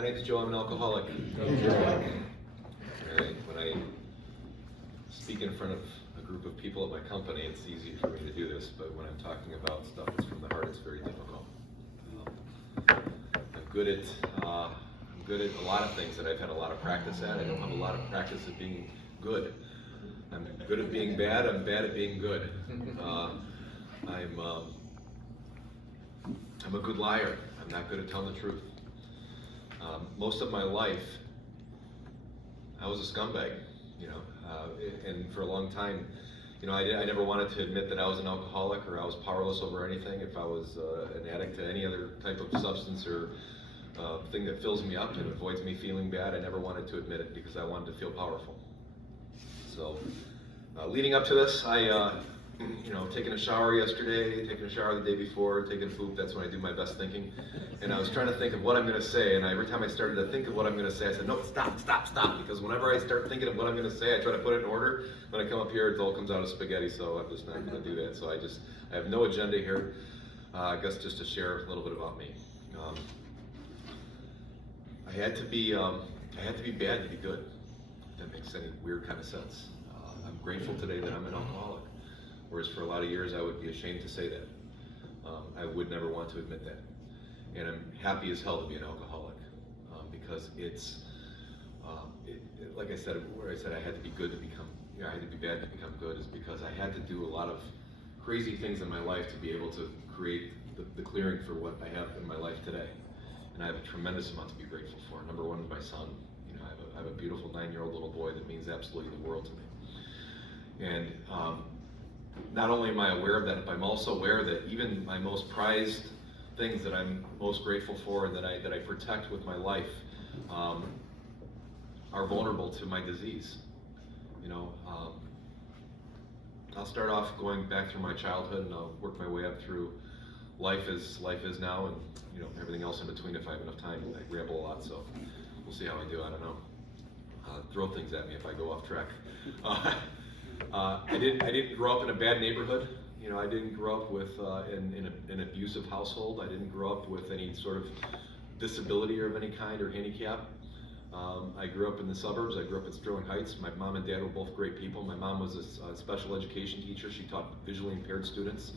My name's Joe, I'm an alcoholic. Alright, when I speak in front of a group of people at my company, it's easy for me to do this, but when I'm talking about stuff that's from the heart, it's very difficult. I'm good at a lot of things that I've had a lot of practice at. I don't have a lot of practice at being good. I'm good at being bad, I'm bad at being good. I'm a good liar. I'm not good at telling the truth. Most of my life, I was a scumbag, and for a long time, I never wanted to admit that I was an alcoholic or I was powerless over anything. If I was an addict to any other type of substance or thing that fills me up and avoids me feeling bad, I never wanted to admit it because I wanted to feel powerful. So, leading up to this, I taking a shower yesterday, taking a shower the day before, taking a poop, that's when I do my best thinking. And I was trying to think of what I'm going to say, and every time I started to think of what I'm going to say, I said, no, stop, because whenever I start thinking of what I'm going to say, I try to put it in order. When I come up here, it all comes out as spaghetti, so I'm just not going to do that. So I have no agenda here, I guess just to share a little bit about me. I had to be bad to be good, if that makes any weird kind of sense. I'm grateful today that I'm an alcoholic. Whereas for a lot of years, I would be ashamed to say that. I would never want to admit that. And I'm happy as hell to be an alcoholic because like I said, where I said I had to be good to become, I had to be bad to become good is because I had to do a lot of crazy things in my life to be able to create the clearing for what I have in my life today. And I have a tremendous amount to be grateful for. Number one is my son. I have a beautiful 9-year-old little boy that means absolutely the world to me. And not only am I aware of that, but I'm also aware that even my most prized things that I'm most grateful for and that I protect with my life are vulnerable to my disease. I'll start off going back through my childhood and I'll work my way up through life as now and everything else in between if I have enough time. I ramble a lot, so we'll see how I do. I don't know. Throw things at me if I go off track. I didn't grow up in a bad neighborhood. I didn't grow up with in an abusive household. I didn't grow up with any sort of disability of any kind or handicap. I grew up in the suburbs. I grew up in Sterling Heights. My mom and dad were both great people. My mom was a special education teacher. She taught visually impaired students,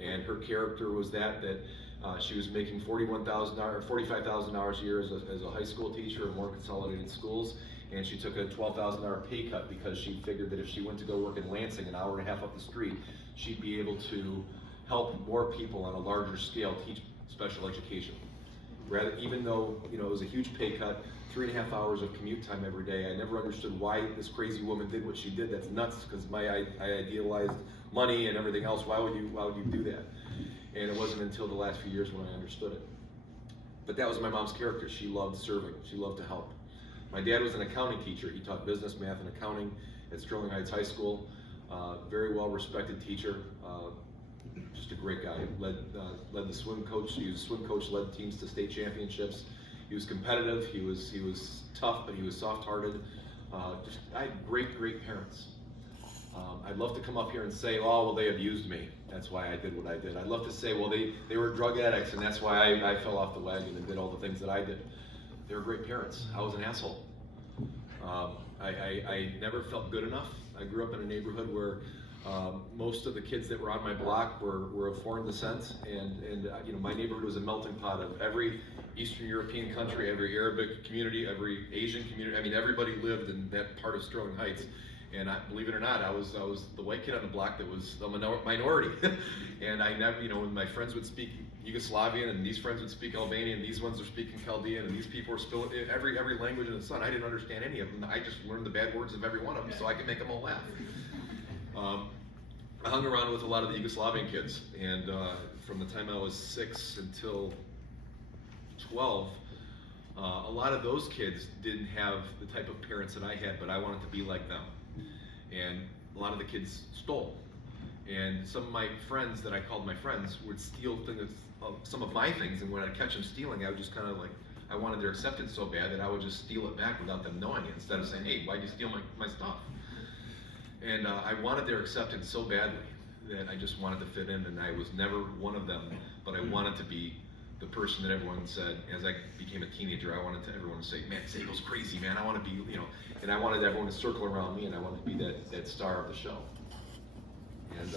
and her character was that she was making $45,000 a year as a high school teacher at more consolidated schools. And she took a $12,000 pay cut because she figured that if she went to go work in Lansing, an hour and a half up the street, she'd be able to help more people on a larger scale teach special education. Even though it was a huge pay cut, 3.5 hours of commute time every day, I never understood why this crazy woman did what she did. That's nuts because I idealized money and everything else. Why would you do that? And it wasn't until the last few years when I understood it. But that was my mom's character. She loved serving. She loved to help. My dad was an accounting teacher. He taught business, math, and accounting at Sterling Heights High School. Very well respected teacher. Just a great guy. Led the swim coach. He was a swim coach. Led teams to state championships. He was competitive. He was tough, but he was soft-hearted. I had great parents. I'd love to come up here and say, oh, well, they abused me. That's why I did what I did. I'd love to say, well, they were drug addicts, and that's why I fell off the wagon and did all the things that I did. They were great parents. I was an asshole. I never felt good enough. I grew up in a neighborhood where most of the kids that were on my block were of foreign descent, and my neighborhood was a melting pot of every Eastern European country, every Arabic community, every Asian community. I mean, everybody lived in that part of Sterling Heights. And believe it or not, I was the white kid on the block that was a minority. And I never, when my friends would speak Yugoslavian, and these friends would speak Albanian, and these ones are speaking Chaldean, and these people are spilling every language in the sun. I didn't understand any of them. I just learned the bad words of every one of them so I could make them all laugh. I hung around with a lot of the Yugoslavian kids, and from the time I was 6 until 12, a lot of those kids didn't have the type of parents that I had, but I wanted to be like them. And a lot of the kids stole. And some of my friends that I called my friends would steal some of my things, and when I'd catch them stealing, I would just kind of I wanted their acceptance so bad that I would just steal it back without them knowing it, instead of saying, hey, why'd you steal my stuff? And I wanted their acceptance so badly that I just wanted to fit in, and I was never one of them, but I wanted to be the person that everyone said, as I became a teenager, I wanted everyone to say, man, Zagel's crazy, man, I want to be, and I wanted everyone to circle around me, and I wanted to be that star of the show. And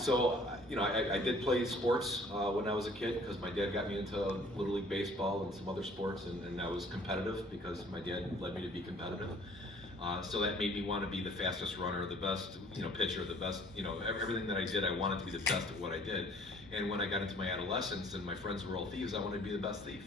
so, I did play sports when I was a kid, because my dad got me into Little League Baseball and some other sports, and I was competitive because my dad led me to be competitive. So that made me want to be the fastest runner, the best, pitcher, the best, everything that I did, I wanted to be the best at what I did. And when I got into my adolescence and my friends were all thieves, I wanted to be the best thief.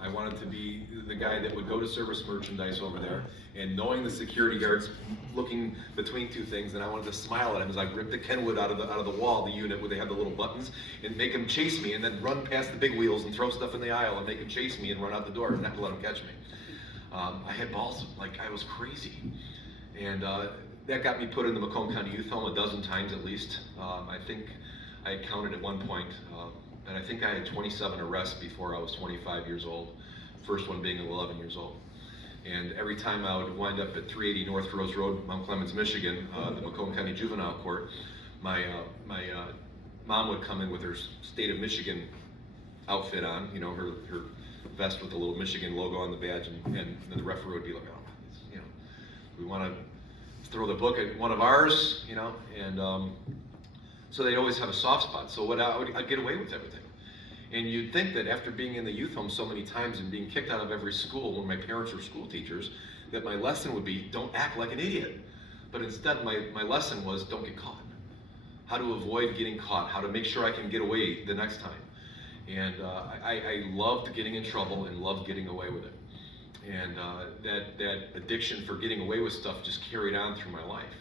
I wanted to be the guy that would go to service merchandise over there, and knowing the security guards looking between two things, and I wanted to smile at him as I ripped the Kenwood out of the wall, the unit where they have the little buttons, and make him chase me, and then run past the big wheels and throw stuff in the aisle and make him chase me and run out the door and not let him catch me. I had balls like I was crazy, and that got me put in the Macomb County Youth Home a dozen times at least. I think I counted at one point, and I think I had 27 arrests before I was 25 years old, first one being 11 years old. And every time I would wind up at 380 North Rose Road, Mount Clemens, Michigan, the Macomb County Juvenile Court, my mom would come in with her state of Michigan outfit on, her vest with the little Michigan logo on the badge, and the referee would be like, oh, we want to throw the book at one of ours, and so they'd always have a soft spot. So I'd get away with everything. And you'd think that after being in the youth home so many times and being kicked out of every school when my parents were school teachers, that my lesson would be, don't act like an idiot. But instead, my lesson was, don't get caught. How to avoid getting caught, how to make sure I can get away the next time. And I loved getting in trouble and loved getting away with it. And that addiction for getting away with stuff just carried on through my life.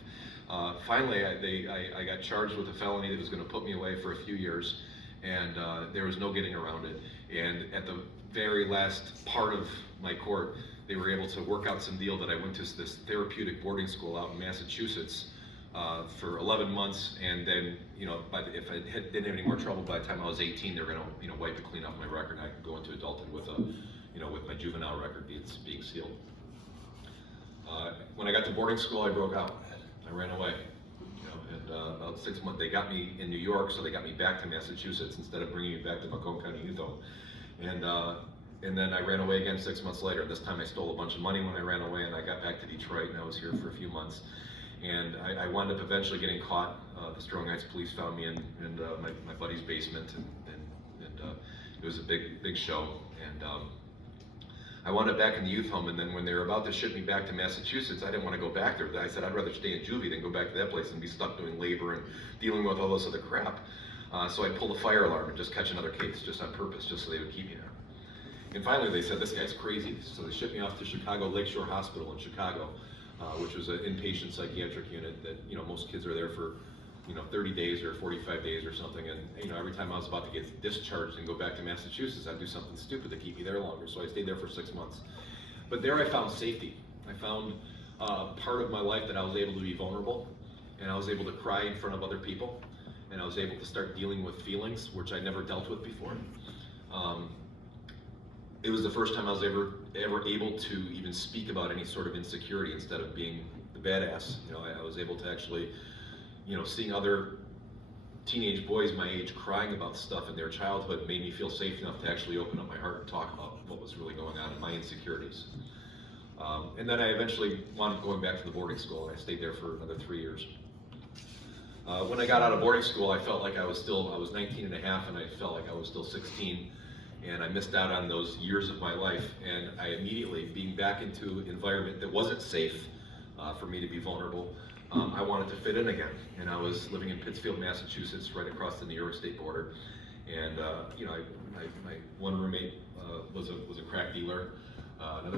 Finally, I got charged with a felony that was going to put me away for a few years, and there was no getting around it. And at the very last part of my court, they were able to work out some deal that I went to this therapeutic boarding school out in Massachusetts for 11 months, and then, if I didn't have any more trouble by the time I was 18, they were going to, wipe it clean off my record, and I could go into adulthood with with my juvenile record being sealed. When I got to boarding school, I broke out. I ran away. And about 6 months, they got me in New York, so they got me back to Massachusetts instead of bringing me back to Macomb County Youth Home. And then I ran away again 6 months later. This time I stole a bunch of money when I ran away, and I got back to Detroit, and I was here for a few months. And I wound up eventually getting caught. The Sterling Heights police found me in my buddy's basement, and it was a big show. And I wound up back in the youth home, and then when they were about to ship me back to Massachusetts, I didn't want to go back there. I said I'd rather stay in juvie than go back to that place and be stuck doing labor and dealing with all this other crap. So I pulled a fire alarm and just catch another case, just on purpose, just so they would keep me there. And finally they said, this guy's crazy. So they shipped me off to Chicago Lakeshore Hospital in Chicago, which was an inpatient psychiatric unit that, most kids are there for 30 days or 45 days or something, and every time I was about to get discharged and go back to Massachusetts, I'd do something stupid to keep me there longer, so I stayed there for 6 months. But there I found safety. I found part of my life that I was able to be vulnerable, and I was able to cry in front of other people, and I was able to start dealing with feelings, which I never dealt with before. It was the first time I was ever able to even speak about any sort of insecurity instead of being the badass. I was able to actually, seeing other teenage boys my age crying about stuff in their childhood made me feel safe enough to actually open up my heart and talk about what was really going on and my insecurities. And then I eventually wound up going back to the boarding school, and I stayed there for another 3 years. When I got out of boarding school, I felt like I was 19 and a half, and I felt like I was still 16, and I missed out on those years of my life, and I immediately, being back into an environment that wasn't safe for me to be vulnerable, I wanted to fit in again, and I was living in Pittsfield, Massachusetts, right across the New York State border, and my one roommate was a crack dealer. I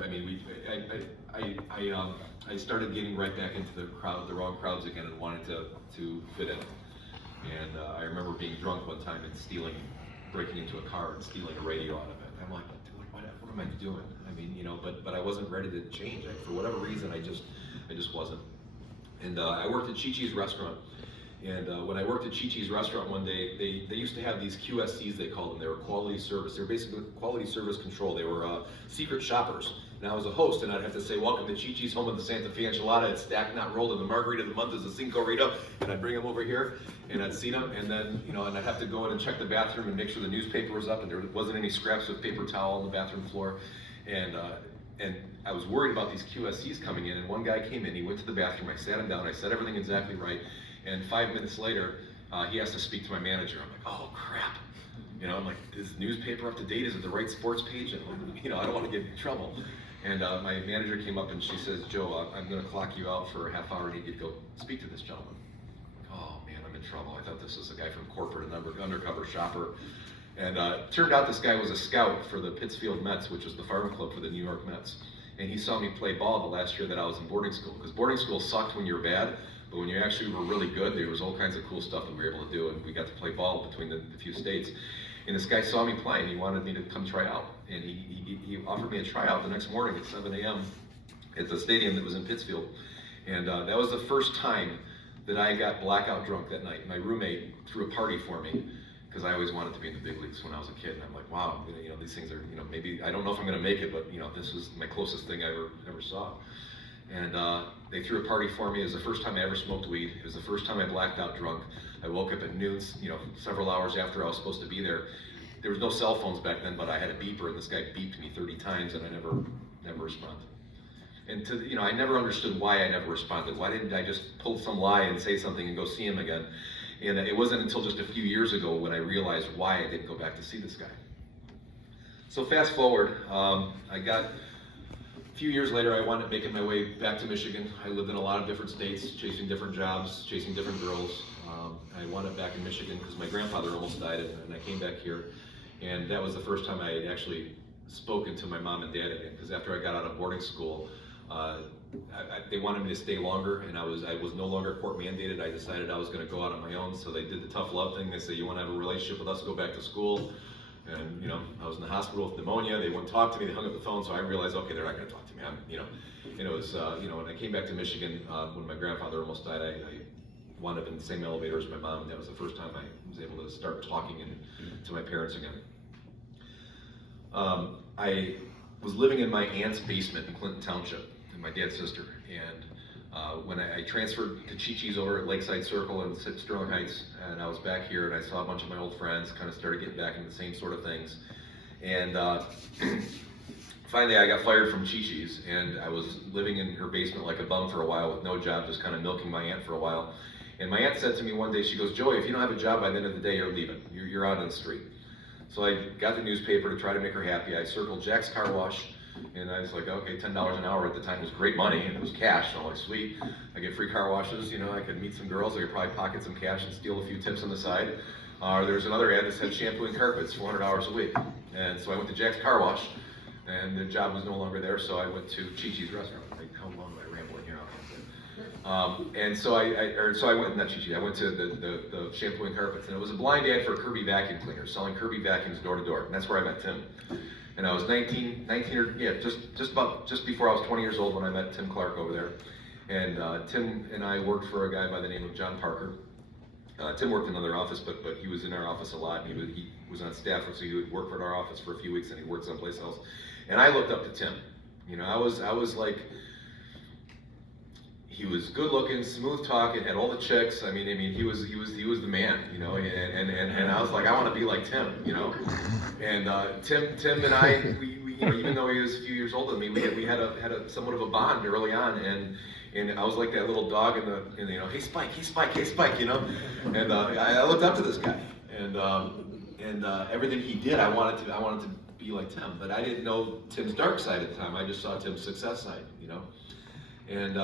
started getting right back into the wrong crowds again, and wanted to fit in. And I remember being drunk one time and breaking into a car and stealing a radio out of it. I'm like, dude, what am I doing? But I wasn't ready to change. For whatever reason, I just wasn't. And I worked at Chi-Chi's restaurant. And when I worked at Chi-Chi's restaurant one day, they used to have these QSCs, they called them. They were quality service. They were basically quality service control. They were secret shoppers. and I was a host, and I'd have to say, welcome to Chi-Chi's home of the Santa Fe enchilada. It's stacked, not rolled, and the margarita of the month is the Cinco Rita, and I'd bring them over here, and I'd seat them, and then, and I'd have to go in and check the bathroom and make sure the newspaper was up, and there wasn't any scraps of paper towel on the bathroom floor, and I was worried about these QSCs coming in, and one guy came in, he went to the bathroom, I sat him down, I said everything exactly right, and 5 minutes later, he has to speak to my manager. I'm like, oh crap. I'm like, is the newspaper up to date? Is it the right sports page? And I don't want to get in trouble. And my manager came up and she says, Joe, I'm going to clock you out for a half hour. I need you to go speak to this gentleman. Oh man, I'm in trouble. I thought this was a guy from corporate, an undercover shopper. And turned out this guy was a scout for the Pittsfield Mets, which was the farm club for the New York Mets. And he saw me play ball the last year that I was in boarding school. Because boarding school sucked when you were bad, but when you actually were really good, there was all kinds of cool stuff that we were able to do. And we got to play ball between the few states. And this guy saw me playing, he wanted me to come try out. And he offered me a tryout the next morning at 7 a.m. at the stadium that was in Pittsfield. And that was the first time that I got blackout drunk that night. My roommate threw a party for me, because I always wanted to be in the big leagues when I was a kid. And I'm like, wow, these things are, maybe, I don't know if I'm gonna make it, but this was my closest thing I ever saw. And they threw a party for me. It was the first time I ever smoked weed. It was the first time I blacked out drunk. I woke up at noon, several hours after I was supposed to be there. There was no cell phones back then, but I had a beeper, and this guy beeped me 30 times, and I never responded. And I never understood why I never responded. Why didn't I just pull some lie and say something and go see him again? And it wasn't until just a few years ago when I realized why I didn't go back to see this guy. So fast forward, a few years later, I wound up making my way back to Michigan. I lived in a lot of different states, chasing different jobs, chasing different girls. I wound up back in Michigan because my grandfather almost died, and I came back here. And that was the first time I had actually spoken to my mom and dad again, because after I got out of boarding school, they wanted me to stay longer, and I was no longer court mandated. I decided I was going to go out on my own, so they did the tough love thing. They said, you want to have a relationship with us, go back to school. And I was in the hospital with pneumonia. They wouldn't talk to me. They hung up the phone. So I realized, okay, they're not going to talk to me. And it was, when I came back to Michigan when my grandfather almost died, I wound up in the same elevator as my mom. That was the first time I was able to start talking to my parents again. I was living in my aunt's basement in Clinton Township, and my dad's sister. And when I transferred to Chi-Chi's over at Lakeside Circle in Sterling Heights, and I was back here, and I saw a bunch of my old friends, kind of started getting back into the same sort of things. And finally I got fired from Chi-Chi's, and I was living in her basement like a bum for a while with no job, just kind of milking my aunt for a while. And my aunt said to me one day, she goes, Joey, if you don't have a job by the end of the day, you're leaving. You're out on the street. So I got the newspaper to try to make her happy. I circled Jack's Car Wash, and I was like, okay, $10 an hour at the time was great money, and it was cash, so I'm like, sweet. I get free car washes, I could meet some girls, I could probably pocket some cash and steal a few tips on the side. There's another ad that said shampoo and carpets, $400 a week. And so I went to Jack's Car Wash, and the job was no longer there, so I went to Chi-Chi's restaurant. Like, how long am I rambling here? And so I went, not Chi-Chi, I went to the shampoo and carpets, and it was a blind ad for Kirby vacuum cleaners, selling Kirby vacuums door to door, and that's where I met Tim. And I was 19 or, yeah, just before I was 20 years old when I met Tim Clark over there. And Tim and I worked for a guy by the name of John Parker. Tim worked in another office, but he was in our office a lot. He was on staff, so he would work for our office for a few weeks, and he'd work someplace else. And I looked up to Tim. I was like, he was good looking, smooth talking, had all the chicks. I mean, he was the man, and I was like, I want to be like Tim, And Tim and I, we even though he was a few years older than me, we had a somewhat of a bond early on, and I was like that little dog in the hey Spike, and I looked up to this guy, and everything he did, I wanted to be like Tim, but I didn't know Tim's dark side at the time. I just saw Tim's success side, and.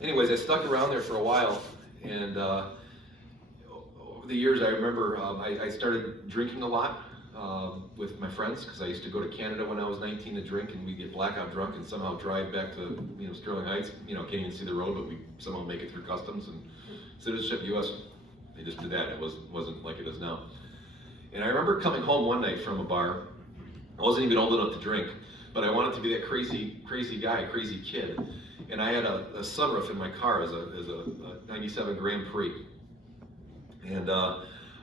Anyways, I stuck around there for a while, and over the years, I remember I started drinking a lot with my friends, because I used to go to Canada when I was 19 to drink, and we'd get blackout drunk and somehow drive back to Sterling Heights. Can't even see the road, but we somehow make it through customs and citizenship U.S. They just did that. It wasn't like it is now. And I remember coming home one night from a bar. I wasn't even old enough to drink, but I wanted to be that crazy guy, crazy kid. And I had a sunroof in my car as a 97 Grand Prix. And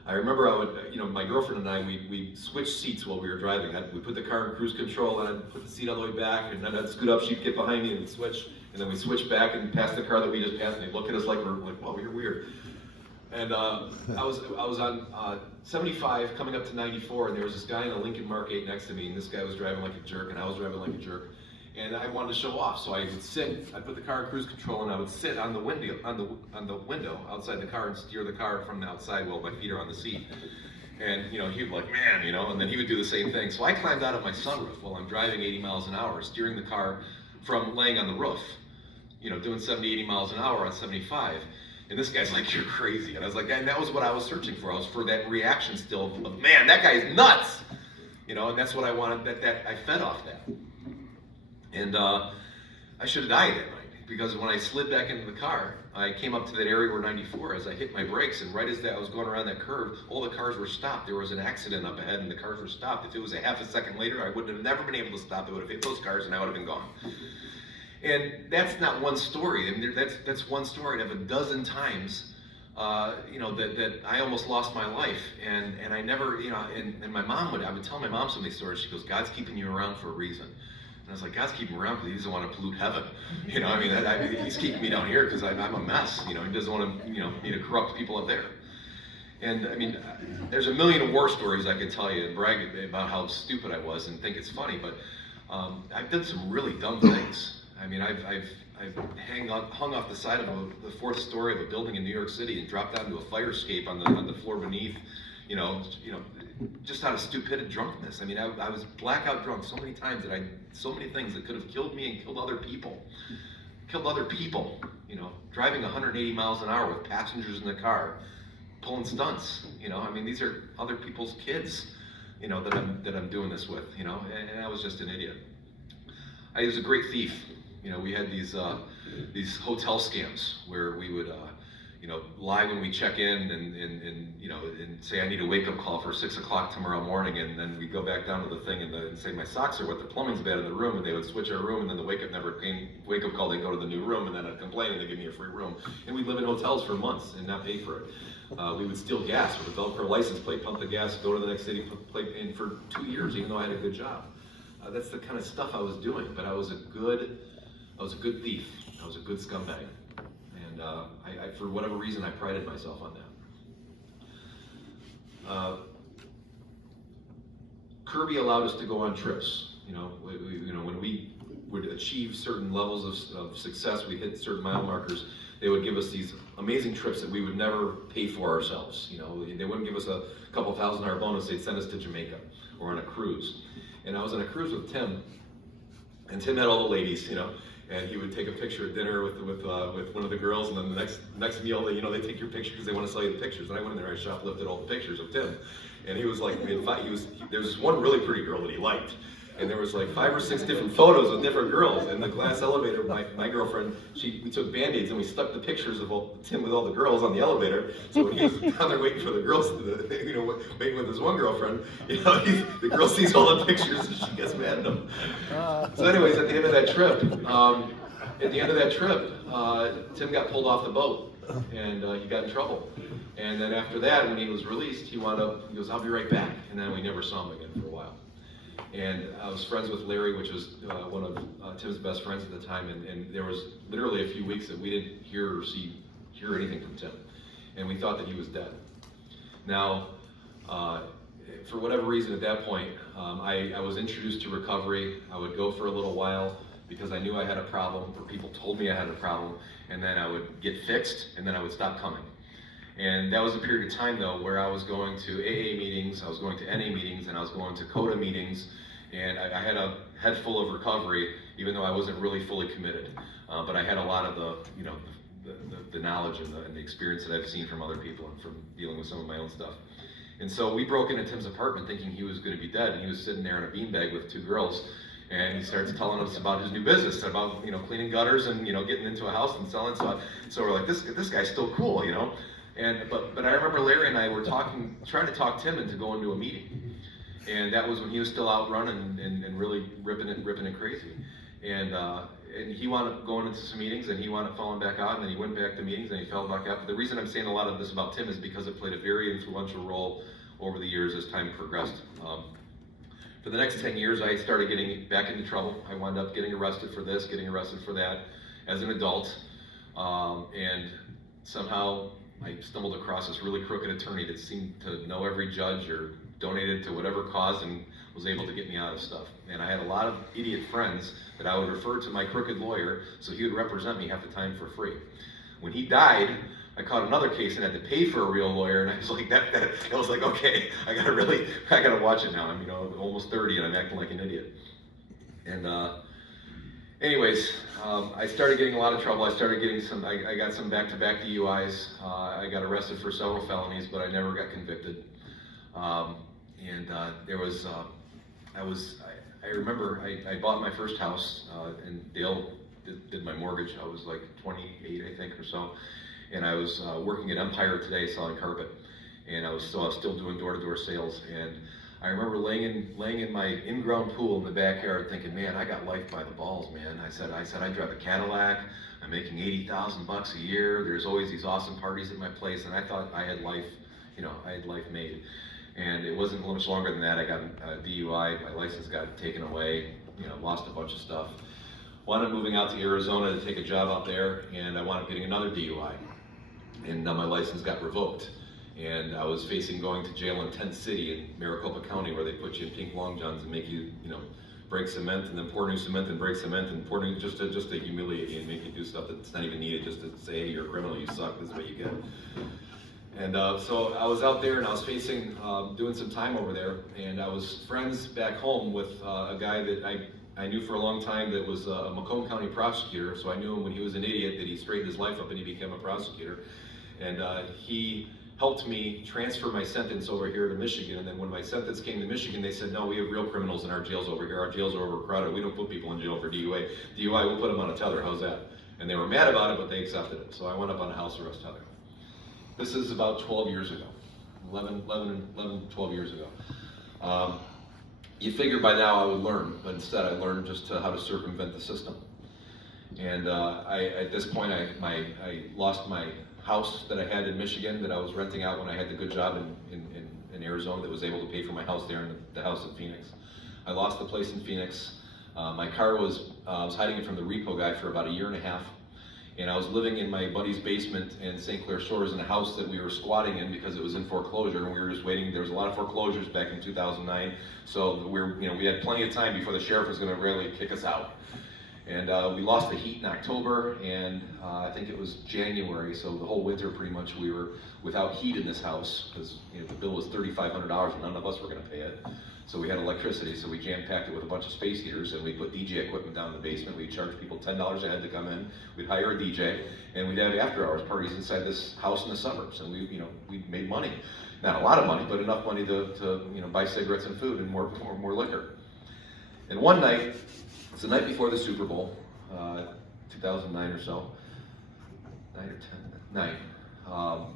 I remember my girlfriend and I, we switched seats while we were driving. We put the car in cruise control, and I'd put the seat all the way back, and then I'd scoot up, she'd get behind me, and we'd switch, and then we'd switch back and pass the car that we just passed, and they'd look at us like we're like, wow, you're weird. And I was on 75 coming up to 94, and there was this guy in a Lincoln Mark 8 next to me, and this guy was driving like a jerk, and I was driving like a jerk. And I wanted to show off, so I would sit. I'd put the car in cruise control, and I would sit on the window outside the car and steer the car from the outside while my feet are on the seat. And he'd be like, man, and then he would do the same thing. So I climbed out of my sunroof while I'm driving 80 miles an hour, steering the car from laying on the roof, doing 70, 80 miles an hour on 75. And this guy's like, you're crazy. And I was like, and that was what I was searching for. I was for that reaction still of, man, that guy is nuts. And that's what I wanted. That I fed off that. And I should have died that night, because when I slid back into the car, I came up to that area where 94, as I hit my brakes, and right as I was going around that curve, all the cars were stopped. There was an accident up ahead, and the cars were stopped. If it was a half a second later, I would have never been able to stop. It would have hit those cars, and I would have been gone. And that's not one story. I mean, that's one story out of a dozen times, that I almost lost my life. And I never, and my mom I would tell my mom some of these stories. She goes, God's keeping you around for a reason. And I was like, God's keeping me around because he doesn't want to pollute heaven. He's keeping me down here because I'm a mess. He doesn't want to, me to corrupt people up there. And I mean, there's a million war stories I could tell you and brag about how stupid I was and think it's funny, but I've done some really dumb things. I mean, I've hung off the side of the fourth story of a building in New York City and dropped down to a fire escape on the floor beneath. Just out of stupid drunkenness. I mean, I was blackout drunk so many times that so many things that could have killed me and killed other people. Driving 180 miles an hour with passengers in the car, pulling stunts. I mean, these are other people's kids, that I'm doing this with. And I was just an idiot. I was a great thief. We had these hotel scams where we would. Lie when we check in and say I need a wake-up call for 6 o'clock tomorrow morning, and then we go back down to the thing and say my socks are wet, the plumbing's bad in the room, and they would switch our room, and then the wake-up call, they'd go to the new room, and then I'd complain, and they'd give me a free room. And we'd live in hotels for months and not pay for it. We would steal gas with a Velcro license plate, pump the gas, go to the next city, put the plate in for 2 years, even though I had a good job. That's the kind of stuff I was doing, but I was a good thief. I was a good scumbag. And I, for whatever reason, I prided myself on that. Kirby allowed us to go on trips. When we would achieve certain levels of success, we hit certain mile markers, they would give us these amazing trips that we would never pay for ourselves. They wouldn't give us a couple $1,000 bonus, they'd send us to Jamaica or on a cruise. And I was on a cruise with Tim, and Tim had all the ladies, and he would take a picture at dinner with one of the girls, and then the next meal, they take your picture because they want to sell you the pictures. And I went in there, I shoplifted all the pictures of Tim, and he was like, there was this one really pretty girl that he liked, and there was like 5 or 6 different photos of different girls. In the glass elevator, my girlfriend, we took Band-Aids and we stuck the pictures of Tim with all the girls on the elevator. So when he was down there waiting for the girls, waiting with his one girlfriend, the girl sees all the pictures and she gets mad at him. So anyways, at the end of that trip, Tim got pulled off the boat and he got in trouble. And then after that, when he was released, he goes, I'll be right back. And then we never saw him again for a while. And I was friends with Larry, which was one of Tim's best friends at the time, and there was literally a few weeks that we didn't hear anything from Tim, and we thought that he was dead. Now, for whatever reason at that point, I was introduced to recovery. I would go for a little while because I knew I had a problem, or people told me I had a problem, and then I would get fixed, and then I would stop coming. And that was a period of time, though, where I was going to AA meetings, I was going to NA meetings, and I was going to CODA meetings, and I had a head full of recovery, even though I wasn't really fully committed. But I had a lot of the knowledge and the experience that I've seen from other people and from dealing with some of my own stuff. And so we broke into Tim's apartment thinking he was going to be dead, and he was sitting there in a beanbag with 2 girls, and he starts telling us about his new business, about cleaning gutters and getting into a house and selling. So we're like, this guy's still cool, But I remember Larry and I were trying to talk Tim into going to a meeting, and that was when he was still out running and really ripping it crazy. And and he wound up going into some meetings, and he wound up falling back out, and then he went back to meetings, and he fell back out. But the reason I'm saying a lot of this about Tim is because it played a very influential role over the years as time progressed. For the next 10 years, I started getting back into trouble. I wound up getting arrested for this, getting arrested for that as an adult. And somehow I stumbled across this really crooked attorney that seemed to know every judge or donated to whatever cause and was able to get me out of stuff. And I had a lot of idiot friends that I would refer to my crooked lawyer, so he would represent me half the time for free. When he died, I caught another case and had to pay for a real lawyer, and I was like, I was like, okay, I gotta watch it now. I'm almost 30 and I'm acting like an idiot. And anyways, I started getting a lot of trouble. I started getting I got some back-to-back DUIs. I got arrested for several felonies, but I never got convicted. There was, I remember I bought my first house, and Dale did my mortgage. I was like 28, I think, or so. And I was working at Empire Today selling carpet. And I was still doing door-to-door sales. And I remember laying in my in-ground pool in the backyard thinking, man, I got life by the balls, man. I said I drive a Cadillac. I'm making $80,000 a year. There's always these awesome parties at my place. And I thought I had life, I had life made. And it wasn't much longer than that. I got a DUI, my license got taken away, lost a bunch of stuff. Wound up moving out to Arizona to take a job out there, and I wound up getting another DUI. And my license got revoked. And I was facing going to jail in Tent City in Maricopa County, where they put you in pink long johns and make you, break cement and then pour new cement and break cement and pour new, just to humiliate you and make you do stuff that's not even needed, just to say, hey, you're a criminal, you suck, this is what you get. And so I was out there and I was facing, doing some time over there, and I was friends back home with a guy that I knew for a long time that was a Macomb County prosecutor, so I knew him when he was an idiot, that he straightened his life up and he became a prosecutor. And he helped me transfer my sentence over here to Michigan, and then when my sentence came to Michigan, they said, no, we have real criminals in our jails over here. Our jails are overcrowded. We don't put people in jail for DUI. We'll put them on a tether. How's that? And they were mad about it, but they accepted it. So I went up on a house arrest tether. This is about 12 years ago, 12 years ago. You figure by now I would learn, but instead I learned just how to circumvent the system. And at this point, I lost my house that I had in Michigan that I was renting out when I had the good job in Arizona that was able to pay for my house there and the house in Phoenix. I lost the place in Phoenix. My car I was hiding it from the repo guy for about a year and a half. And I was living in my buddy's basement in St. Clair Shores in a house that we were squatting in because it was in foreclosure, and we were just waiting. There was a lot of foreclosures back in 2009, so we had plenty of time before the sheriff was going to really kick us out. And we lost the heat in October, and I think it was January, so the whole winter pretty much we were without heat in this house because the bill was $3,500 and none of us were going to pay it. So we had electricity, so we jam-packed it with a bunch of space heaters, and we put DJ equipment down in the basement. We'd charge people $10 a head to come in. We'd hire a DJ, and we'd have after-hours parties inside this house in the suburbs. And we made money, not a lot of money, but enough money to buy cigarettes and food and more liquor. And one night, it's the night before the Super Bowl, 2009 or so, 9 or 10, 9. No,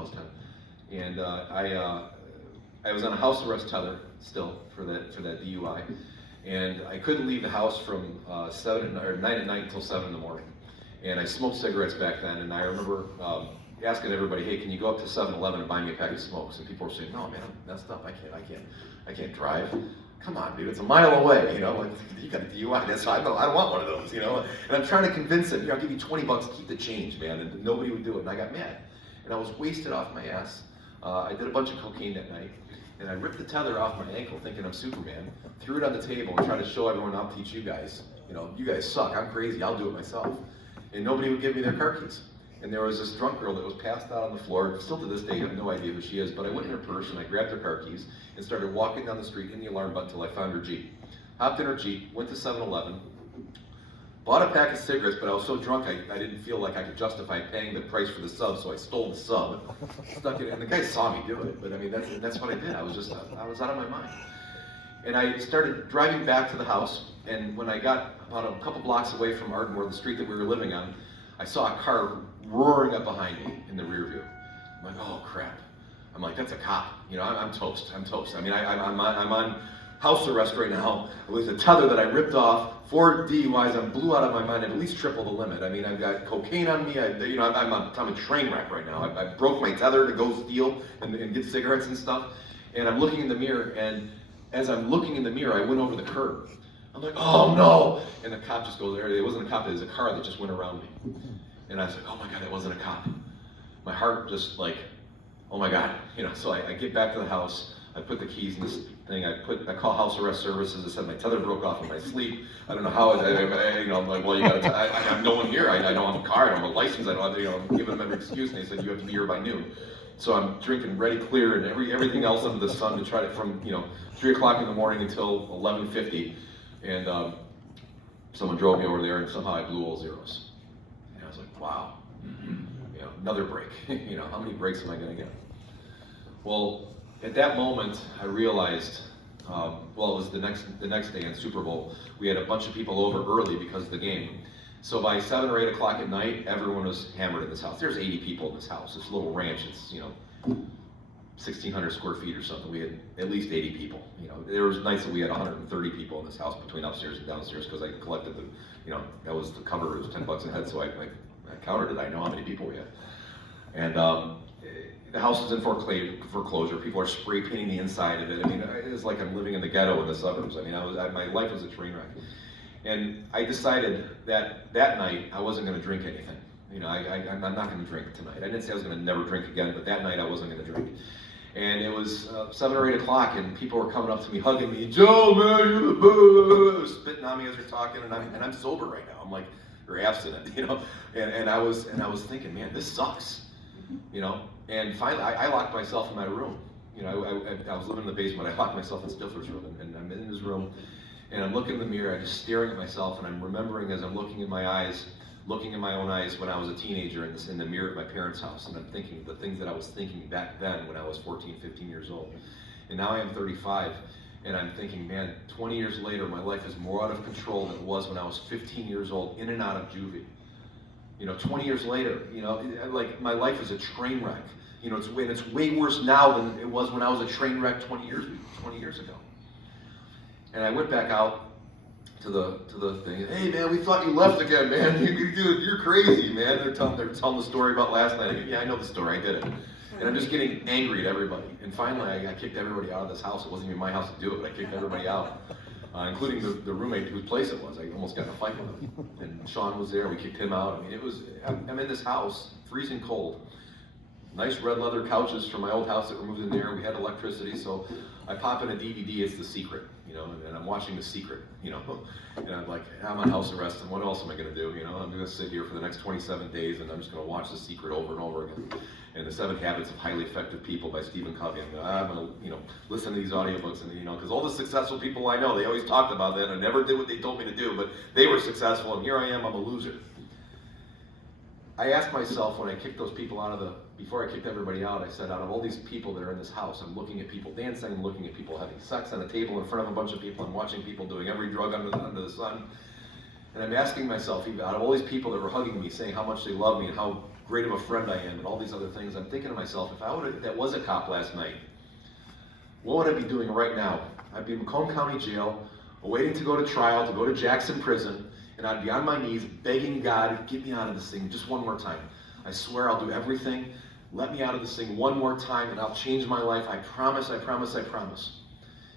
it's 10. And I was on a house arrest tether still for that DUI, and I couldn't leave the house from 9 at night until 7 in the morning. And I smoked cigarettes back then, and I remember asking everybody, hey, can you go up to 7-Eleven and buy me a pack of smokes? And people were saying, no, man, I'm messed up. I can't drive. Come on, dude, it's a mile away. You got a DUI. I don't want one of those. And I'm trying to convince him, I'll give you $20, keep the change, man. And nobody would do it, and I got mad, and I was wasted off my ass. I did a bunch of cocaine that night, and I ripped the tether off my ankle thinking I'm Superman, threw it on the table and tried to show everyone, I'll teach you guys. You guys suck, I'm crazy, I'll do it myself. And nobody would give me their car keys. And there was this drunk girl that was passed out on the floor. Still to this day, I have no idea who she is, but I went in her purse and I grabbed her car keys and started walking down the street in the alarm button until I found her Jeep. Hopped in her Jeep, went to 7-Eleven, bought a pack of cigarettes, but I was so drunk I didn't feel like I could justify paying the price for the sub, so I stole the sub, stuck it, and the guy saw me do it, but I mean, that's what I did. I was out of my mind. And I started driving back to the house, and when I got about a couple blocks away from Ardmore, the street that we were living on, I saw a car roaring up behind me in the rear view. I'm like, oh crap. I'm like, that's a cop. I'm toast. I mean, I'm on house arrest right now with a tether that I ripped off, 4 DUIs. I'm blew out of my mind. I've at least triple the limit. I mean, I've got cocaine on me. I'm a train wreck right now. I broke my tether to go steal and get cigarettes and stuff. And I'm looking in the mirror, and as I'm looking in the mirror, I went over the curb. I'm like, oh no! And the cop just goes there. It wasn't a cop, it was a car that just went around me. And I was like, oh my God, that wasn't a cop. My heart just like, oh my God. So I get back to the house. I put the keys in this thing. I call house arrest services. I said my tether broke off in my sleep. I don't know how. I'm like, well, you got to. I have no one here. I don't have a car. I don't have a license. I don't have. I'm giving them every excuse. And they said you have to be here by noon. So I'm drinking ready, clear, and everything else under the sun to try to from 3 o'clock in the morning until 11:50, and someone drove me over there, and somehow I blew all zeros. And I was like, wow, another break. How many breaks am I going to get? Well, at that moment, I realized, it was the next day in Super Bowl. We had a bunch of people over early because of the game. So by 7 or 8 o'clock at night, everyone was hammered in this house. There's 80 people in this house. It's a little ranch. It's 1,600 square feet or something. We had at least 80 people. There was nights that we had 130 people in this house between upstairs and downstairs because I collected that was the cover. It was $10 a head, so I counted it. I know how many people we had. And the house is in foreclosure. People are spray painting the inside of it. I mean, it's like I'm living in the ghetto in the suburbs. I mean, my life was a train wreck. And I decided that night I wasn't going to drink anything. I'm not going to drink tonight. I didn't say I was going to never drink again, but that night I wasn't going to drink. And it was 7 or 8 o'clock, and people were coming up to me, hugging me. Joe, man, you're the boo, spitting on me as they're talking, and I'm sober right now. I'm like, or abstinent, And I was thinking, man, this sucks, And finally, I locked myself in my room. I was living in the basement. I locked myself in Stifler's room, and I'm in his room. And I'm looking in the mirror, I'm just staring at myself, and I'm remembering as I'm looking in my own eyes when I was a teenager in the mirror at my parents' house, and I'm thinking the things that I was thinking back then when I was 14, 15 years old. And now I am 35, and I'm thinking, man, 20 years later, my life is more out of control than it was when I was 15 years old, in and out of juvie. 20 years later, like my life is a train wreck. It's way worse now than it was when I was a train wreck 20 years ago. And I went back out to the thing. Hey man, we thought you left again, man. You're crazy, man. They're telling the story about last night. Yeah, I know the story. I did it. And I'm just getting angry at everybody. And finally, I kicked everybody out of this house. It wasn't even my house to do it, but I kicked everybody out, including the roommate whose place it was. I almost got in a fight with him. And Sean was there. We kicked him out. I mean, I'm in this house, freezing cold. Nice red leather couches from my old house that were moved in there. We had electricity, so I pop in a DVD. It's The Secret, and I'm watching The Secret, and I'm like, I'm on house arrest, and what else am I going to do? I'm going to sit here for the next 27 days, and I'm just going to watch The Secret over and over again. And The 7 Habits of Highly Effective People by Stephen Covey. I'm going to, listen to these audiobooks, and because all the successful people I know, they always talked about that. I never did what they told me to do, but they were successful, and here I am. I'm a loser. I asked myself when I kicked those people before I kicked everybody out, I said, out of all these people that are in this house, I'm looking at people dancing, I'm looking at people having sex on a table in front of a bunch of people, I'm watching people doing every drug under the sun. And I'm asking myself, out of all these people that were hugging me, saying how much they love me and how great of a friend I am and all these other things, I'm thinking to myself, if that was a cop last night, what would I be doing right now? I'd be in Macomb County Jail, awaiting to go to trial, to go to Jackson Prison, and I'd be on my knees begging God, get me out of this thing just one more time. I swear I'll do everything. Let me out of this thing one more time and I'll change my life. I promise, I promise, I promise.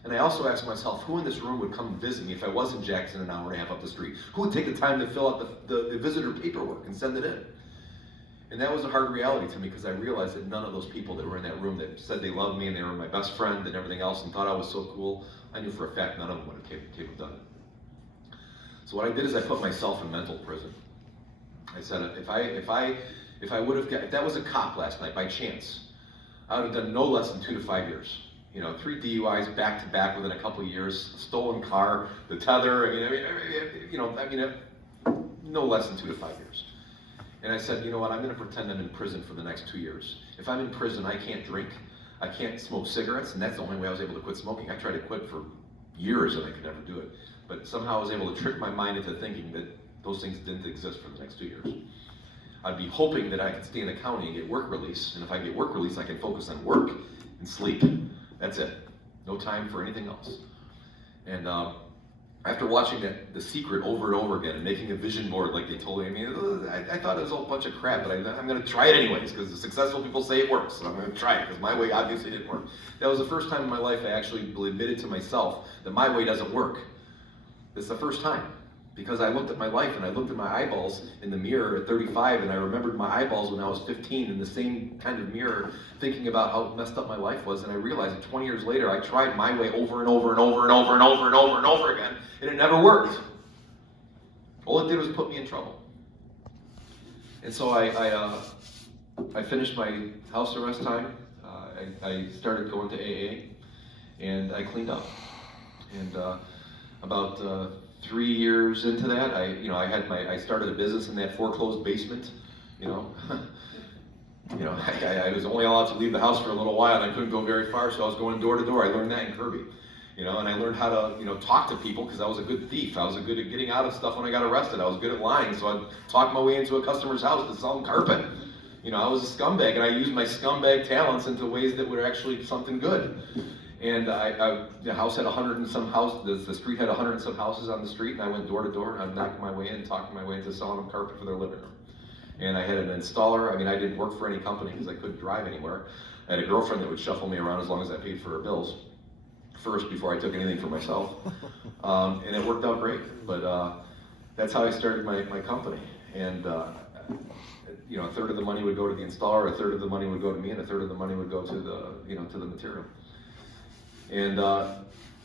And I also asked myself, who in this room would come visit me if I was in Jackson an hour and a half up the street? Who would take the time to fill out the visitor paperwork and send it in? And that was a hard reality to me because I realized that none of those people that were in that room that said they loved me and they were my best friend and everything else and thought I was so cool, I knew for a fact none of them would have done it. So what I did is I put myself in mental prison. I said, if that was a cop last night by chance, I would have done no less than 2 to 5 years. 3 DUIs back to back within a couple of years, stolen car, the tether. No less than 2 to 5 years. And I said, you know what? I'm going to pretend I'm in prison for the next 2 years. If I'm in prison, I can't drink, I can't smoke cigarettes, and that's the only way I was able to quit smoking. I tried to quit for years and I could never do it. But somehow I was able to trick my mind into thinking that those things didn't exist for the next 2 years. I'd be hoping that I could stay in the county and get work release, and if I get work release, I can focus on work and sleep. That's it. No time for anything else. And after watching The Secret over and over again and making a vision board like they told me, I mean, I thought it was a whole bunch of crap, but I'm going to try it anyways because the successful people say it works, so I'm going to try it because my way obviously didn't work. That was the first time in my life I actually admitted to myself that my way doesn't work. It's the first time. Because I looked at my life and I looked at my eyeballs in the mirror at 35 and I remembered my eyeballs when I was 15 in the same kind of mirror thinking about how messed up my life was, and I realized that 20 years later I tried my way over and over and over and over and over and over and over again and it never worked. All it did was put me in trouble. And so I finished my house arrest time. I started going to AA and I cleaned up. And about 3 years into that, I started a business in that foreclosed basement. I was only allowed to leave the house for a little while, and I couldn't go very far, so I was going door to door. I learned that in Kirby, and I learned how to, talk to people because I was a good thief. I was good at getting out of stuff when I got arrested. I was good at lying, so I'd talk my way into a customer's house to sell them carpet. I was a scumbag, and I used my scumbag talents into ways that were actually something good. And the house had 100 and some houses, the street had 100 and some houses on the street, and I went door to door, and I'm knocking my way in, talking my way into selling them carpet for their living room. And I had an installer. I mean, I didn't work for any company because I couldn't drive anywhere. I had a girlfriend that would shuffle me around as long as I paid for her bills first before I took anything for myself. And it worked out great, but that's how I started my company. And a third of the money would go to the installer, a third of the money would go to me, and a third of the money would go to the material. And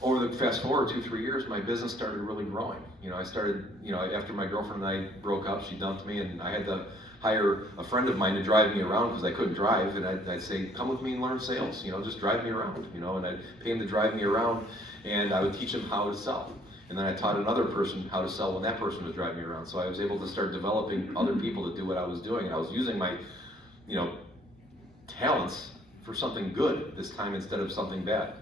over the fast forward 2-3 years, my business started really growing. I started, after my girlfriend and I broke up, she dumped me, and I had to hire a friend of mine to drive me around because I couldn't drive. And I'd say, come with me and learn sales, just drive me around, and I'd pay him to drive me around, and I would teach him how to sell. And then I taught another person how to sell when that person was driving me around. So I was able to start developing other people to do what I was doing. And I was using my, talents for something good this time instead of something bad.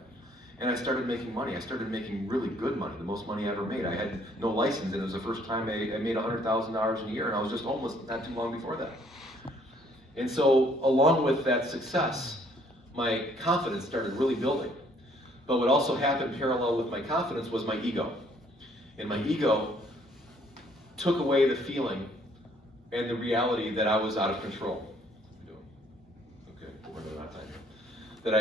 And I started making money. I started making really good money, the most money I ever made. I had no license, and it was the first time I made $100,000 in a year, and I was just homeless not too long before that. And so, along with that success, my confidence started really building. But what also happened parallel with my confidence was my ego. And my ego took away the feeling and the reality that I was out of control. Okay, we're running out of time here. That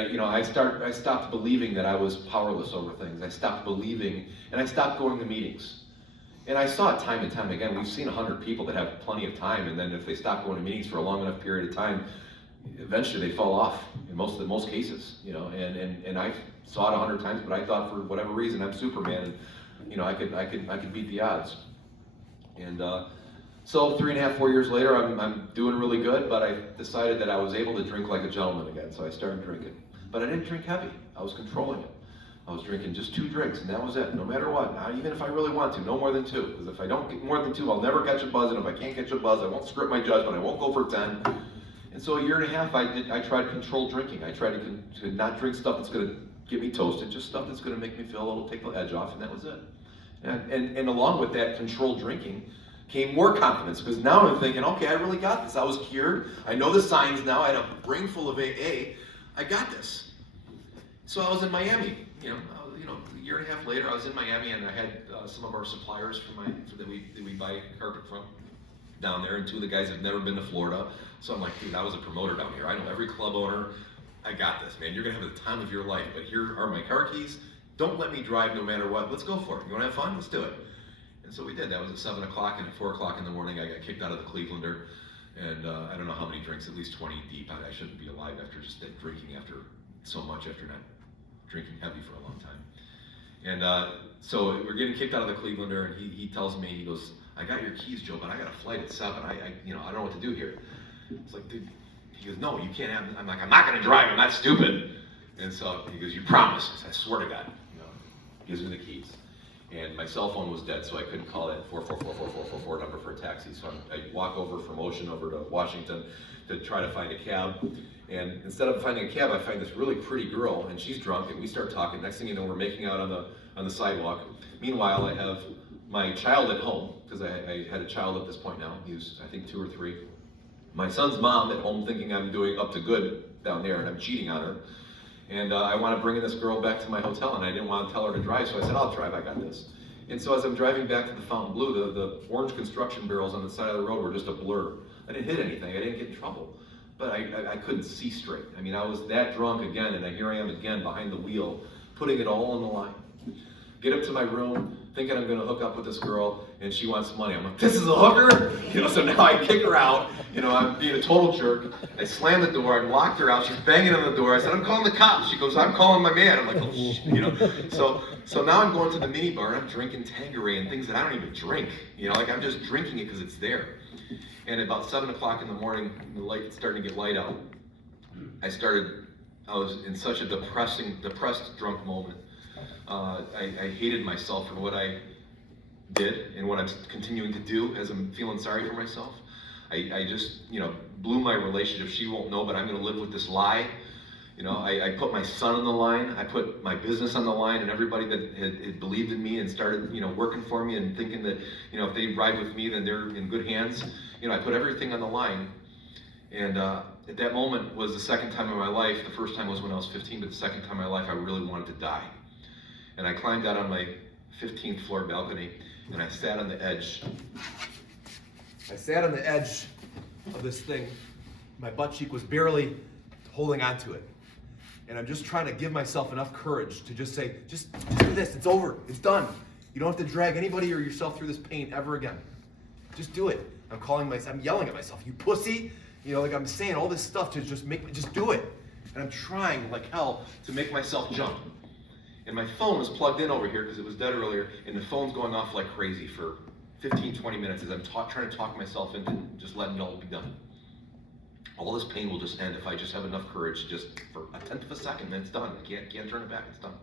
I stopped believing that I was powerless over things. I stopped believing, and I stopped going to meetings. And I saw it time and time again. We've seen 100 people that have plenty of time, and then if they stop going to meetings for a long enough period of time, eventually they fall off in most cases. And I saw it 100 times, but I thought for whatever reason I'm Superman, and I could beat the odds. And so 3.5-4 years later, I'm doing really good, but I decided that I was able to drink like a gentleman again, so I started drinking. But I didn't drink heavy. I was controlling it. I was drinking just 2 drinks, and that was it, no matter what. Now, even if I really want to, no more than 2, because if I don't get more than 2, I'll never catch a buzz, and if I can't catch a buzz, I won't script my judgment, I won't go for 10. And so 1.5 years, I tried controlled drinking. I tried to not drink stuff that's going to get me toasted, just stuff that's going to make me feel a little, take the edge off, and that was it. And along with that controlled drinking came more confidence, because now I'm thinking, okay, I really got this. I was cured. I know the signs now. I had a brain full of AA. I got this. So I was in Miami. A 1.5 years later, I was in Miami, and I had some of our suppliers that we buy carpet from down there, and 2 of the guys have never been to Florida. So I'm like, dude, I was a promoter down here. I know every club owner. I got this, man. You're gonna have the time of your life. But here are my car keys. Don't let me drive no matter what. Let's go for it. You wanna have fun? Let's do it. And so we did. That was at 7 o'clock, and at 4 o'clock in the morning, I got kicked out of the Clevelander. And I don't know how many drinks, at least 20 deep. I shouldn't be alive after just drinking after so much, after not drinking heavy for a long time. And so we're getting kicked out of the Clevelander, and he tells me, he goes, I got your keys, Joe, but I got a flight at 7. I don't know what to do here. It's like, dude, he goes, no, you can't have, I'm like, I'm not gonna drive, I'm not stupid. And so he goes, you promise? I said, I swear to God. Gives me the keys. And my cell phone was dead, so I couldn't call that 4444444 number for a taxi. So I walk over from Ocean over to Washington to try to find a cab. And instead of finding a cab, I find this really pretty girl, and she's drunk, and we start talking. Next thing you know, we're making out on the sidewalk. Meanwhile, I have my child at home, because I had a child at this point now. He was, I think, 2 or 3. My son's mom at home thinking I'm doing up to good down there, and I'm cheating on her. And I want to bring this girl back to my hotel, and I didn't want to tell her to drive, so I said, I'll drive, I got this. And so as I'm driving back to the Fontainebleau, the orange construction barrels on the side of the road were just a blur. I didn't hit anything, I didn't get in trouble. But I couldn't see straight. I mean, I was that drunk again, and here I am again behind the wheel, putting it all on the line. Get up to my room, thinking I'm gonna hook up with this girl, and she wants money. I'm like, this is a hooker? So now I kick her out. I'm being a total jerk. I slam the door, I locked her out, she's banging on the door. I said, I'm calling the cops. She goes, I'm calling my man. I'm like, oh shit, So now I'm going to the minibar, and I'm drinking Tanqueray and things that I don't even drink. I'm just drinking it because it's there. And at about 7 o'clock in the morning, the light starting to get light out, I was in such a depressed drunk moment. I hated myself for what I did and what I'm continuing to do as I'm feeling sorry for myself. I just, blew my relationship. She won't know, but I'm going to live with this lie. I put my son on the line. I put my business on the line, and everybody that had believed in me and started, working for me and thinking that, if they ride with me, then they're in good hands. I put everything on the line. And at that moment was the second time in my life. The first time was when I was 15, but the second time in my life I really wanted to die. And I climbed out on my 15th floor balcony, and I sat on the edge. I sat on the edge of this thing. My butt cheek was barely holding onto it. And I'm just trying to give myself enough courage to just say, just do this, it's over, it's done. You don't have to drag anybody or yourself through this pain ever again. Just do it. I'm yelling at myself, you pussy. I'm saying all this stuff to just do it. And I'm trying like hell to make myself jump. And my phone was plugged in over here because it was dead earlier, and the phone's going off like crazy for 15, 20 minutes as I'm trying to talk myself into just letting it all be done. All this pain will just end if I just have enough courage, just for a tenth of a second, then it's done. I can't turn it back, it's done.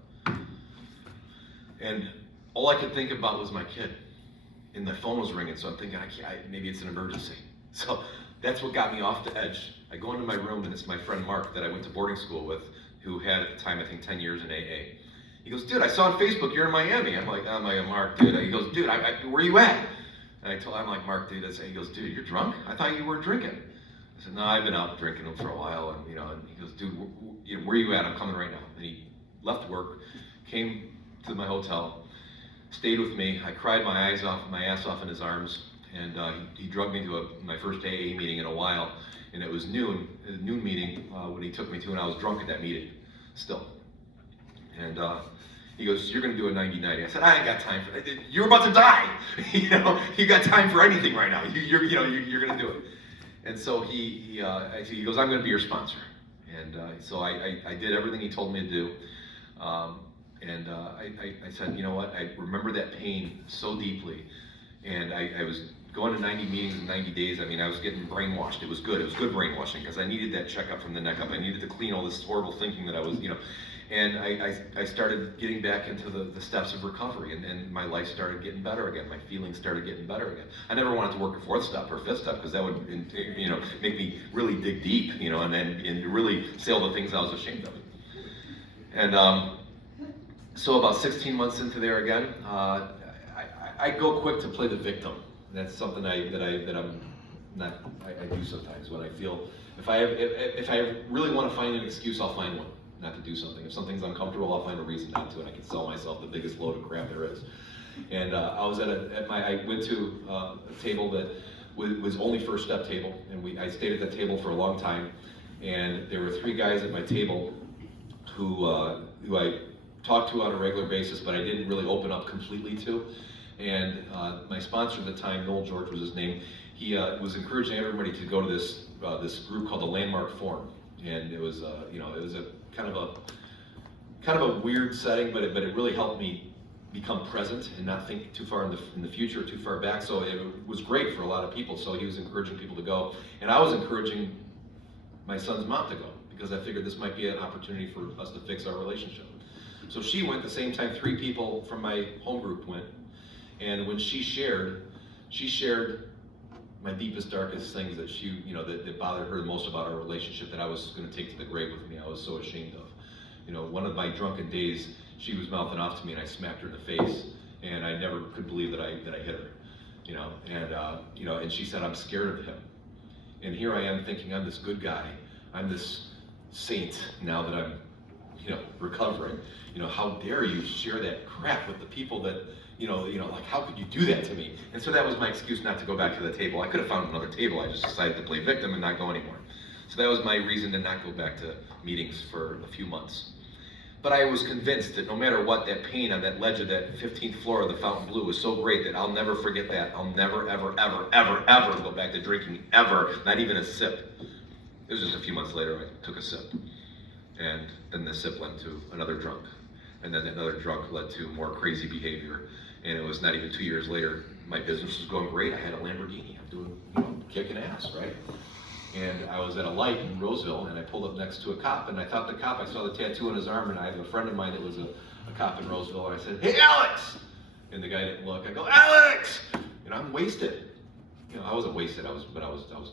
And all I could think about was my kid. And the phone was ringing, so I'm thinking, maybe it's an emergency. So that's what got me off the edge. I go into my room, and it's my friend Mark that I went to boarding school with, who had at the time, I think, 10 years in AA. He goes, dude, I saw on Facebook you're in Miami. I'm like, Mark, dude. He goes, dude, where you at? And I'm like, Mark, dude. He goes, dude, you're drunk? I thought you weren't drinking. I said, no, I've been out drinking for a while. And and he goes, dude, where you at? I'm coming right now. And he left work, came to my hotel, stayed with me. I cried my ass off in his arms, and he drugged me to my first AA meeting in a while, and it was a noon meeting when he took me to, and I was drunk at that meeting still. And he goes, you're going to do a 90-90. I said, I ain't got time for that. You're about to die. You got time for anything right now. You're going to do it. And so he goes, I'm going to be your sponsor. And so I did everything he told me to do. And I said, you know what, I remember that pain so deeply. And I was going to 90 meetings in 90 days. I mean, I was getting brainwashed. It was good brainwashing, because I needed that checkup from the neck up. I needed to clean all this horrible thinking that I was, And I started getting back into the steps of recovery, and my life started getting better again. My feelings started getting better again. I never wanted to work a fourth step or fifth step, because that would, make me really dig deep, and really say all the things I was ashamed of. And so about 16 months into there again, I go quick to play the victim. And that's something I do sometimes when I feel if I really want to find an excuse, I'll find one not to do something. If something's uncomfortable, I'll find a reason not to, and I can sell myself the biggest load of crap there is. And I was I went to a table that was only first step table, and I stayed at that table for a long time. And there were 3 guys at my table who I talked to on a regular basis, but I didn't really open up completely to. And my sponsor at the time, Noel George was his name, he was encouraging everybody to go to this group called the Landmark Forum. And it was it was a kind of a weird setting, but it really helped me become present and not think too far in the future, too far back. So it was great for a lot of people. So he was encouraging people to go, and I was encouraging my son's mom to go, because I figured this might be an opportunity for us to fix our relationship. So she went the same time 3 people from my home group went, and when she shared my deepest, darkest things that that bothered her the most about our relationship, that I was going to take to the grave with me. I was so ashamed of. One of my drunken days, she was mouthing off to me, and I smacked her in the face, and I never could believe that I hit her. And she said, I'm scared of him. And here I am thinking I'm this good guy, I'm this saint now that I'm recovering. How dare you share that crap with the people that, like, how could you do that to me? And so that was my excuse not to go back to the table. I could have found another table. I just decided to play victim and not go anymore. So that was my reason to not go back to meetings for a few months. But I was convinced that no matter what, that pain on that ledge of that 15th floor of the Fontainebleau was so great that I'll never forget that. I'll never, ever, ever, ever, ever go back to drinking, ever, not even a sip. It was just a few months later I took a sip. And then the sip led to another drunk. And then another drunk led to more crazy behavior. And it was not even 2 years later, my business was going great. I had a Lamborghini. I'm doing, kicking ass, right? And I was at a light in Roseville, and I pulled up next to a cop, and I thought the cop, I saw the tattoo on his arm, and I have a friend of mine that was a cop in Roseville, and I said, "Hey, Alex!" And the guy didn't look. I go, "Alex!" I'm wasted. I wasn't wasted, I was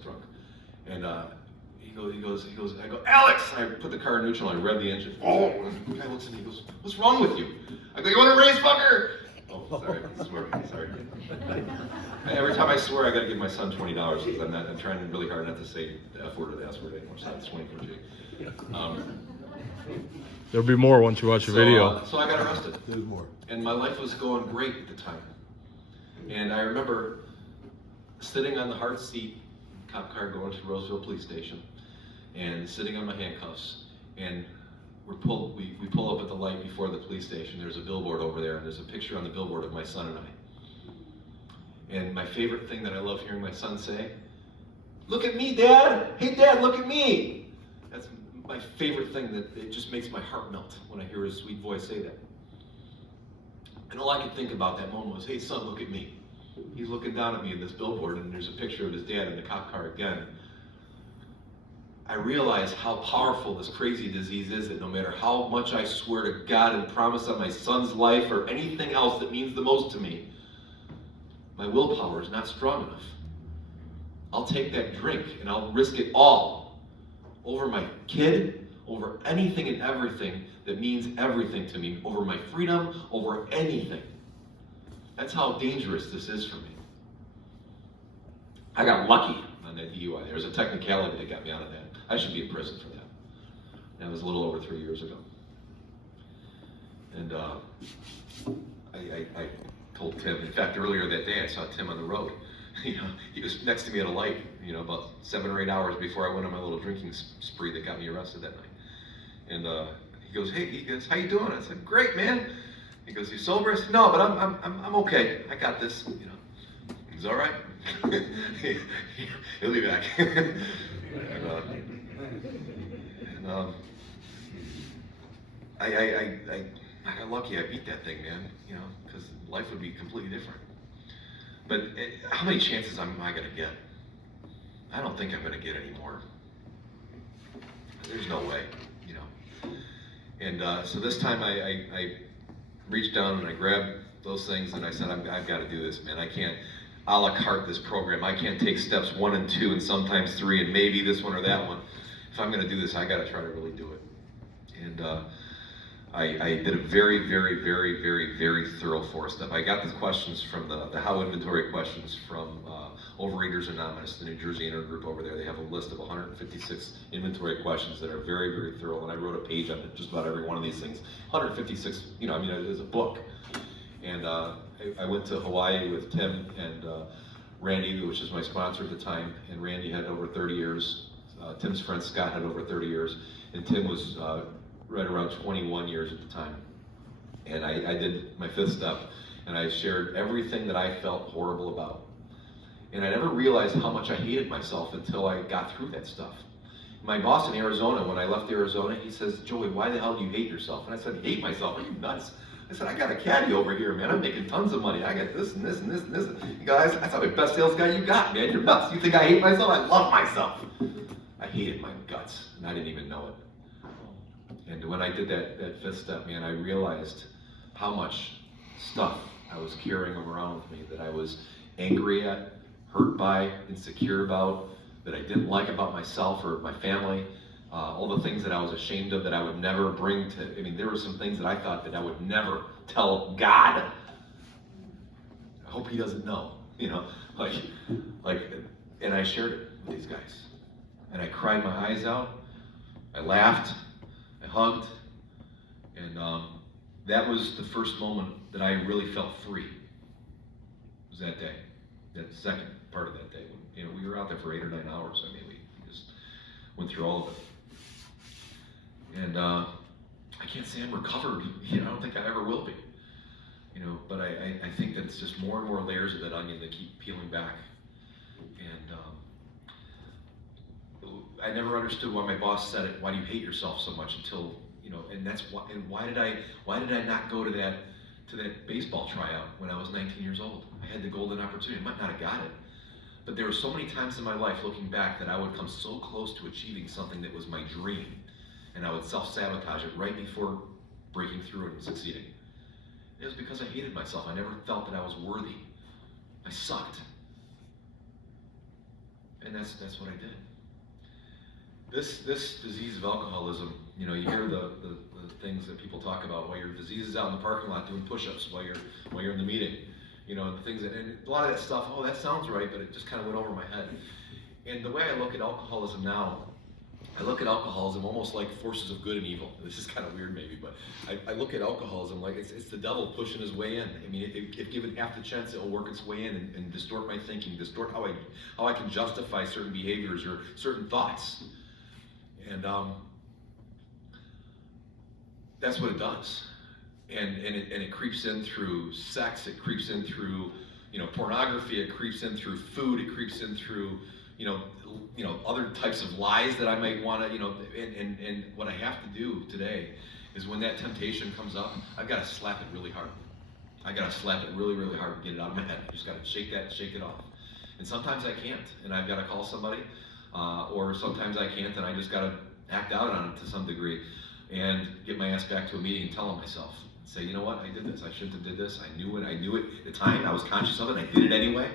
drunk. And he goes, I go, "Alex!" And I put the car in neutral, and I rev the engine. Oh! And the guy looks at me, he goes, "What's wrong with you?" I go, "You want to race, fucker?" Oh, sorry, sorry. Every time I swear, I got to give my son $20 because I'm trying really hard not to say the F word or the S word anymore. So it's 24G. There'll be more once you watch the video. So I got arrested. There's more. And my life was going great at the time. And I remember sitting on the hard seat, cop car going to Roseville Police Station, and sitting on my handcuffs. And we pull up at the light before the police station. There's a billboard over there, and there's a picture on the billboard of my son and I. And my favorite thing that I love hearing my son say, "Look at me, Dad! Hey, Dad, look at me!" That's my favorite thing, that it just makes my heart melt when I hear his sweet voice say that. And all I could think about that moment was, "Hey, son, look at me." He's looking down at me in this billboard, and there's a picture of his dad in the cop car again. I realize how powerful this crazy disease is, that no matter how much I swear to God and promise on my son's life or anything else that means the most to me, my willpower is not strong enough. I'll take that drink and I'll risk it all over my kid, over anything and everything that means everything to me, over my freedom, over anything. That's how dangerous this is for me. I got lucky on that DUI. There was a technicality that got me out of that. I should be in prison for that. That was a little over 3 years ago. And I told Tim, in fact, earlier that day I saw Tim on the road. He was next to me at a light, about 7 or 8 hours before I went on my little drinking spree that got me arrested that night. And he goes, "How you doing?" I said, "Great, man." He goes, "You sober?" I said, "No, but I'm okay. I got this." He's all right. He'll be back. I got lucky. I beat that thing, man. Because life would be completely different. But how many chances am I gonna get? I don't think I'm gonna get any more. There's no way, And so this time I reached down and I grabbed those things and I said, I've got to do this, man. I can't a la carte this program. I can't take steps 1 and 2 and sometimes 3 and maybe this one or that one. If I'm going to do this, I got to try to really do it. And I did a very, very, very, very, very thorough 4-step. I got the questions from the How inventory questions from Overeaters Anonymous, the New Jersey intergroup over there. They have a list of 156 inventory questions that are very, very thorough. And I wrote a page on just about every one of these things. 156, it is a book. And I went to Hawaii with Tim and Randy, which is my sponsor at the time. And Randy had over 30 years. Tim's friend Scott had over 30 years. And Tim was right around 21 years at the time. And I did my 5th step. And I shared everything that I felt horrible about. And I never realized how much I hated myself until I got through that stuff. My boss in Arizona, when I left Arizona, he says, "Joey, why the hell do you hate yourself?" And I said, "Hate myself? Are you nuts?" I said, "I got a caddy over here, man. I'm making tons of money. I got this and this and this and this." You guys, I thought the best sales guy you got, man. You're nuts. You think I hate myself? I love myself. I hated my guts, and I didn't even know it. And when I did that 5th step, man, I realized how much stuff I was carrying around with me that I was angry at, hurt by, insecure about, that I didn't like about myself or my family. All the things that I was ashamed of that I would never bring to, there were some things that I thought that I would never tell God. I hope he doesn't know, and I shared it with these guys. And I cried my eyes out, I laughed, I hugged, And that was the first moment that I really felt free. It was that day, that second part of that day. When, we were out there for 8 or 9 hours. I mean, we just went through all of it. And I can't say I'm recovered. I don't think I ever will be. But I think that it's just more and more layers of that onion that keep peeling back. And I never understood why my boss said it. Why do you hate yourself so much? Until and that's why. And why did I not go to that baseball tryout when I was 19 years old? I had the golden opportunity. I might not have got it, but there were so many times in my life, looking back, that I would come so close to achieving something that was my dream, and I would self-sabotage it right before breaking through it and succeeding. It was because I hated myself. I never felt that I was worthy. I sucked. And that's what I did. This disease of alcoholism, you hear the things that people talk about while your disease is out in the parking lot doing push-ups while you're in the meeting. The things and a lot of that stuff, oh, that sounds right, but it just kind of went over my head. And the way I look at alcoholism now, I look at alcoholism almost like forces of good and evil. This is kind of weird maybe, but I look at alcoholism like it's the devil pushing his way in. I mean, if given half the chance, it will work its way in and distort my thinking, distort how I can justify certain behaviors or certain thoughts. And that's what it does. And it creeps in through sex, it creeps in through pornography, it creeps in through food, it creeps in through other types of lies that I might want to, and what I have to do today is when that temptation comes up, I've got to slap it really hard. I got to slap it really, really hard and get it out of my head. I just got to shake it off. And sometimes I can't, and I've got to call somebody, or sometimes I can't, and I just got to act out on it to some degree and get my ass back to a meeting and tell on myself. Say, you know what, I did this, I shouldn't have did this, I knew it at the time, I was conscious of it, I did it anyway.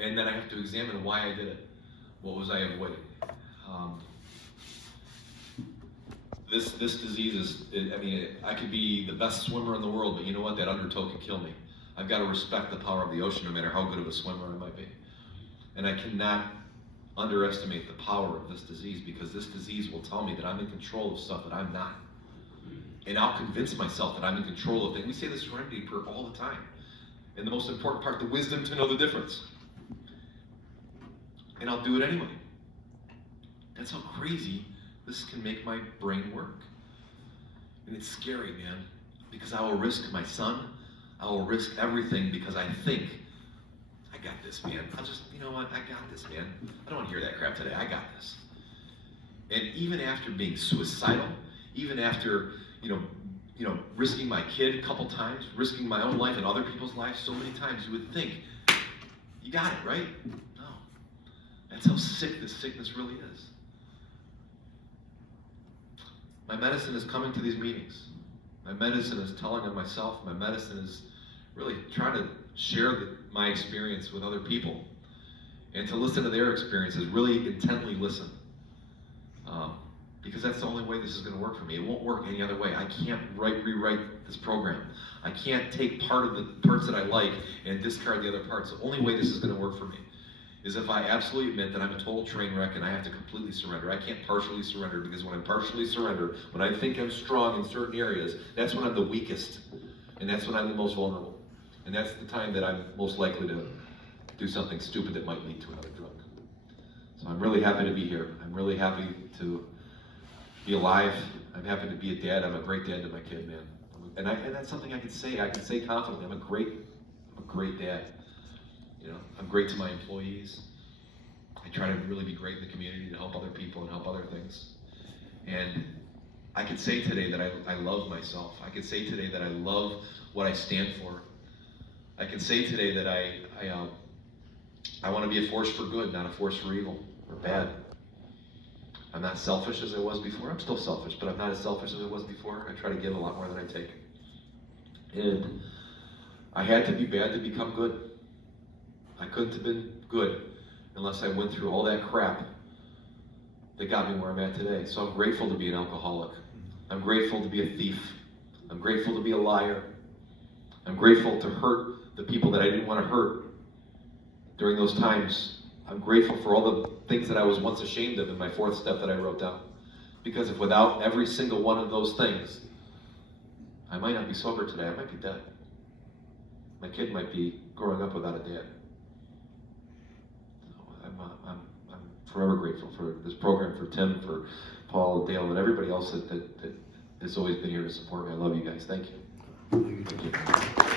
And then I have to examine why I did it. What was I avoiding? This disease I could be the best swimmer in the world, but you know what? That undertow can kill me. I've got to respect the power of the ocean no matter how good of a swimmer I might be. And I cannot underestimate the power of this disease, because this disease will tell me that I'm in control of stuff that I'm not. And I'll convince myself that I'm in control of things. We say the serenity prayer all the time. And the most important part, the wisdom to know the difference. And I'll do it anyway. That's how crazy this can make my brain work. And it's scary, man, because I will risk my son. I will risk everything because I think, I got this, man. You know what, I got this, man. I don't want to hear that crap today. I got this. And even after being suicidal, even after, risking my kid a couple times, risking my own life and other people's lives so many times, you would think, you got it, right? No. That's how sick this sickness really is. My medicine is coming to these meetings. My medicine is telling on myself. My medicine is really trying to share my experience with other people and to listen to their experiences, really intently listen. Because that's the only way this is going to work for me. It won't work any other way. I can't rewrite this program. I can't take part of the parts that I like and discard the other parts. The only way this is going to work for me is if I absolutely admit that I'm a total train wreck and I have to completely surrender. I can't partially surrender, because when I'm partially surrendered, when I think I'm strong in certain areas, that's when I'm the weakest, and that's when I'm the most vulnerable. And that's the time that I'm most likely to do something stupid that might lead to another drug. So I'm really happy to be here. I'm really happy to be alive. I'm happy to be a dad. I'm a great dad to my kid, man. And that's something I can say. I can say confidently. I'm a great dad. I'm great to my employees. I try to really be great in the community to help other people and help other things. And I can say today that I love myself. I can say today that I love what I stand for. I can say today that I want to be a force for good, not a force for evil or bad. I'm not selfish as I was before. I'm still selfish, but I'm not as selfish as I was before. I try to give a lot more than I take. And I had to be bad to become good. I couldn't have been good unless I went through all that crap that got me where I'm at today. So I'm grateful to be an alcoholic. I'm grateful to be a thief. I'm grateful to be a liar. I'm grateful to hurt the people that I didn't want to hurt during those times. I'm grateful for all the things that I was once ashamed of in my fourth step that I wrote down. Because if without every single one of those things, I might not be sober today, I might be dead. My kid might be growing up without a dad. I'm forever grateful for this program, for Tim, for Paul, Dale, and everybody else that has always been here to support me. I love you guys. Thank you. Thank you. Thank you.